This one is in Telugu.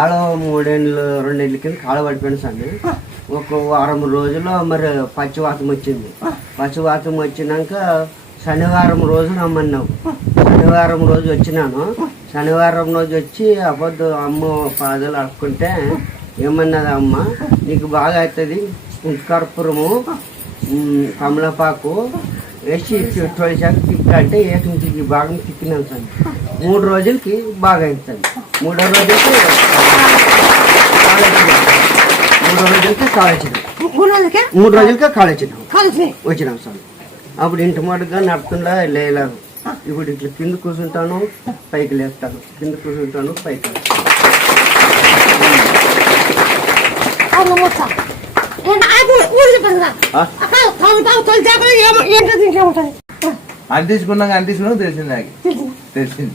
కాళ్ళ 2 కింద కాళ్ళ పడిపోయిన సండి. ఒక వారం రోజుల్లో మరి పచ్చివాతం వచ్చింది. పచ్చివాతం వచ్చినాక శనివారం రోజు రమ్మన్నావు. శనివారం రోజు వచ్చినాను. శనివారం రోజు వచ్చి అబద్ధ అమ్మ పాదలు అడుక్కుంటే ఏమన్నది అమ్మ, నీకు బాగా అవుతుంది, కర్పూరము కమలపాకు వేసి తొలిసాక తిక్క అంటే ఏకంకి బాగా తిక్కినాను సార్. 3 రోజులకి బాగా అవుతుంది. 3వ రోజులకి కాలేజ్ 3 రోజులకే కాలేజ్ వచ్చినాం సార్. అప్పుడు ఇంటి మాటగా నడుతుండా లేలాను. ఇప్పుడు ఇట్లా కింద కూర్చుంటాను, పైకి లేస్తాను, కింద కూర్చుంటాను, పైకి లేస్తాను. అది తీసుకున్నాక తెలిసింది నాకు తెలిసింది.